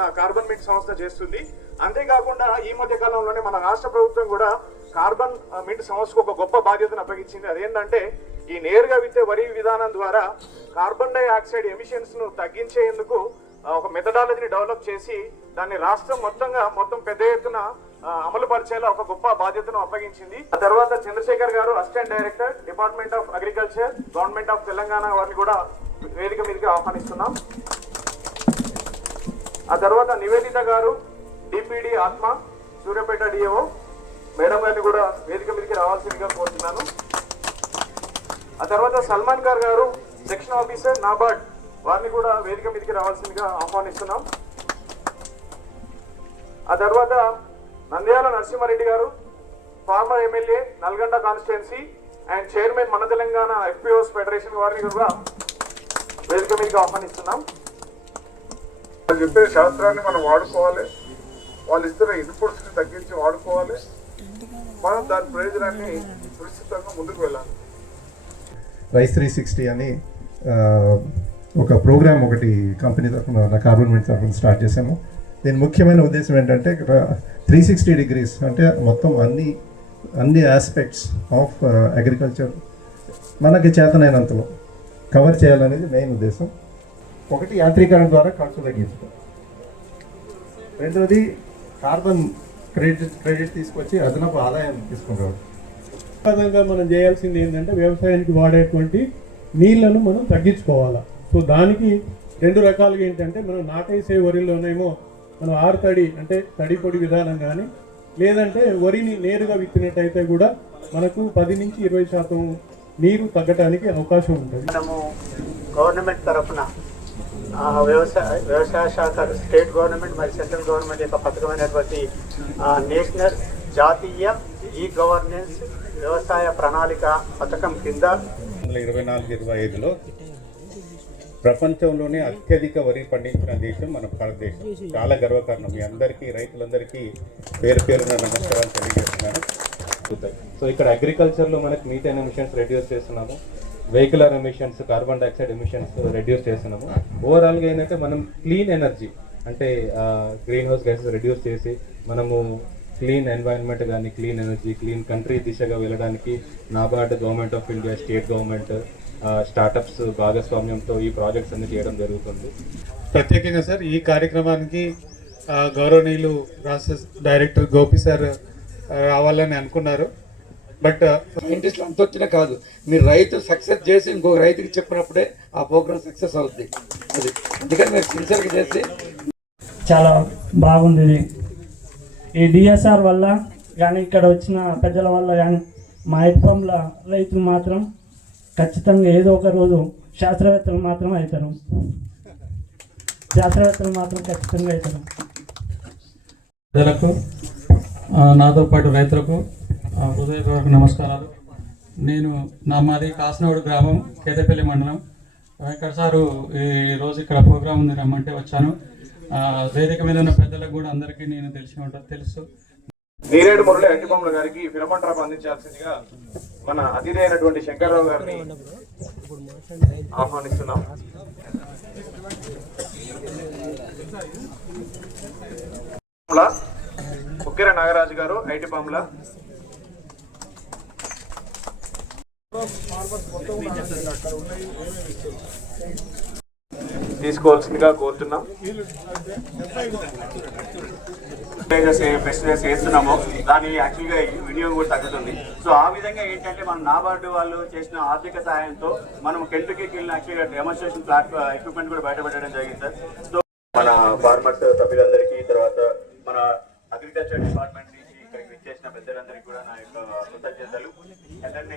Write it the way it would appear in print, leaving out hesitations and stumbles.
మన carbon mint సంస్థ చేస్తుంది. అంతేకాకుండా ఈ మధ్య కాలంలోనే మన రాష్ట్ర ప్రభుత్వం కూడా కార్బన్ మింట్ సంస్థకు ఒక గొప్ప బాధ్యతను అప్పగించింది. అదేంటంటే ఈ నేరుగా విత్తే వరి విధానం ద్వారా కార్బన్ డైఆక్సైడ్ ఎమిషన్స్ ను తగ్గించేందుకు ఒక మెథడాలజీని డెవలప్ చేసి దాన్ని రాష్ట్రం మొత్తం పెద్ద ఎత్తున అమలు పరిచేలా ఒక గొప్ప బాధ్యతను అప్పగించింది. ఆ తర్వాత చంద్రశేఖర్ గారు assistant director department of agriculture government of Telangana వారిని కూడా వేదిక మీదకి ఆహ్వానిస్తున్నాం. ఆ తర్వాత నివేదిత గారు డిపిడి ఆత్మ సూర్యాపేట డిఓ మేడం గారిని కూడా వేదిక మీదకి రావాల్సిందిగా కోరుతున్నాను. ఆ తర్వాత సల్మాన్ ఖాన్ గారు సెక్షన్ ఆఫీసర్ నాబార్డ్ వారిని కూడా వేదిక మీదకి రావాల్సిందిగా ఆహ్వానిస్తున్నాం. ఆ తర్వాత నంద్యాల నరసింహారెడ్డి గారు former MLA Nalgonda constituency and chairman మన తెలంగాణ ఎఫ్పిఓస్ ఫెడరేషన్ వారిని కూడా వేదిక మీదకి ఆహ్వానిస్తున్నాం. చెప్పే శాస్త్రాన్ని మనం వాడుకోవాలి, వాళ్ళు ఇస్తున్న ఇన్పుట్స్ ని తగ్గించి వాడుకోవాలి, మనం దాని ప్రయోజనాన్ని సురక్షితంగా ముందుకు వెళ్ళాలి. రైస్ 360 అని ఒక ప్రోగ్రామ్ ఒకటి కంపెనీ తరఫున కార్బన్ మింట్ తరఫున స్టార్ట్ చేసాము. దీని ముఖ్యమైన ఉద్దేశం ఏంటంటే 360 degrees అంటే మొత్తం అన్ని ఆస్పెక్ట్స్ ఆఫ్ అగ్రికల్చర్ మనకి చేతనైనంతలో కవర్ చేయాలనేది మెయిన్ ఉద్దేశం. ఒకటి యాంత్రీకరణ ద్వారా ఖర్చు తగ్గించడం, రెండవది కార్బన్ క్రెడిట్ తీసుకొచ్చి అదనపు ఆదాయం తీసుకుంటారు. విధంగా మనం చేయాల్సింది ఏంటంటే వ్యవసాయానికి వాడేటువంటి నీళ్లను మనం తగ్గించుకోవాలా. సో దానికి రెండు రకాలుగా ఏంటంటే మనం నాటేసే వరిలోనేమో మనం ఆరుతడి అంటే తడి పొడి విధానం కానీ, లేదంటే వరిని నేరుగా విత్తినట్టయితే కూడా మనకు 10 నుంచి 20% నీరు తగ్గటానికి అవకాశం ఉంటుంది. మనము గవర్నమెంట్ తరఫున వ్యవసాయ శాఖ స్టేట్ గవర్నమెంట్ మరియు సెంట్రల్ గవర్నమెంట్ యొక్క పథకమైనటువంటి నేషనల్ జాతీయ ఈ గవర్నెన్స్ వ్యవసాయ ప్రణాళిక పథకం కింద 2024-25లో ప్రపంచంలోనే అత్యధిక వరి పండించిన దేశం మన భారతదేశం. చాలా గర్వకారణం. మీ అందరికీ రైతులందరికీ పేరున నమస్కారాలు తెలియజేస్తున్నాను. సో ఇక్కడ అగ్రికల్చర్లో మనకి మీథేన్ ఎమిషన్స్ రెడ్యూస్ చేస్తున్నాము, vehicular emissions carbon dioxide emissions reduce చేస్తున్నాము. ఓవరాల్గా ఏంటంటే మనం క్లీన్ ఎనర్జీ అంటే గ్రీన్ హౌస్ గ్యాసెస్ రెడ్యూస్ చేసి మనము క్లీన్ ఎన్వైరన్మెంట్ కానీ క్లీన్ ఎనర్జీ క్లీన్ కంట్రీ దిశగా వెళ్ళడానికి NABARD, government of India, state government, startups భాగస్వామ్యంతో ఈ ప్రాజెక్ట్స్ అన్ని చేయడం జరుగుతుంది. ప్రత్యేకంగా సార్ ఈ కార్యక్రమానికి గౌరవనీయులు రాష్ట్ర డైరెక్టర్ గోపి సార్ రావాలని అనుకున్నారు. బట్ సైంటిస్టులు అంత వచ్చినా కాదు, మీరు రైతు సక్సెస్ చేసి ఇంకొక రైతుకి చెప్పినప్పుడే ఆ ప్రోగ్రామ్ సక్సెస్ అవుతుంది. అది అందుకని మీరు సిన్సియర్గా చేసి చాలా బాగుంది. ఈ డిఎస్ఆర్ వల్ల కానీ ఇక్కడ వచ్చిన పెద్దల వల్ల కానీ మా ఐఫామ్ల రైతులు మాత్రం ఖచ్చితంగా ఏదో ఒక రోజు శాస్త్రవేత్తలు మాత్రం అవుతారు. ఖచ్చితంగా అవుతారు. ప్రజలకు నాతో పాటు రైతులకు హృదయపూర్వక నమస్కారాలు. మాది కాసనోడు గ్రామం, కేతపల్లి మండలం. వెంకట సారు ఈరోజు ఇక్కడ ప్రోగ్రామ్ ఉంది రమ్మంటే వచ్చాను. వేదిక మీద ఉన్న పెద్దలకు కూడా అందరికీ నేను తెలుసు. నీరేడు మురళి అంటిబొమ్మల గారికి ఫిలమన్ డ్రాప్ అందించాల్సిందిగా మన అతిథి అయినటువంటి శంకర్రావు గారిని ఆహ్వానిస్తున్నాం. ఉక్కిర నాగరాజు గారు ఐటి బాంబుల, తీసుకోవాల్సిందిగా కోరుతున్నాం. పెస్టిసైడ్స్ వేస్తున్నామో దాని యాక్చువల్గా వినియోగం కూడా తగ్గుతుంది. సో ఆ విధంగా ఏంటంటే మనం నాబార్డు వాళ్ళు చేసిన ఆర్థిక సహాయంతో మనం కెంటుకీకి వెళ్ళిన యాక్చువల్గా డెమోన్స్ట్రేషన్ ఎక్విప్మెంట్ కూడా బయటపడడం జరిగింది సార్. సో మన ఫార్మర్స్ సభ్యులందరికీ, తర్వాత మన అగ్రికల్చర్ డిపార్ట్మెంట్ నుంచి ఇక్కడికి విచ్చేసిన పెద్దలందరికీ కూడా నా యొక్క కృతజ్ఞతలు.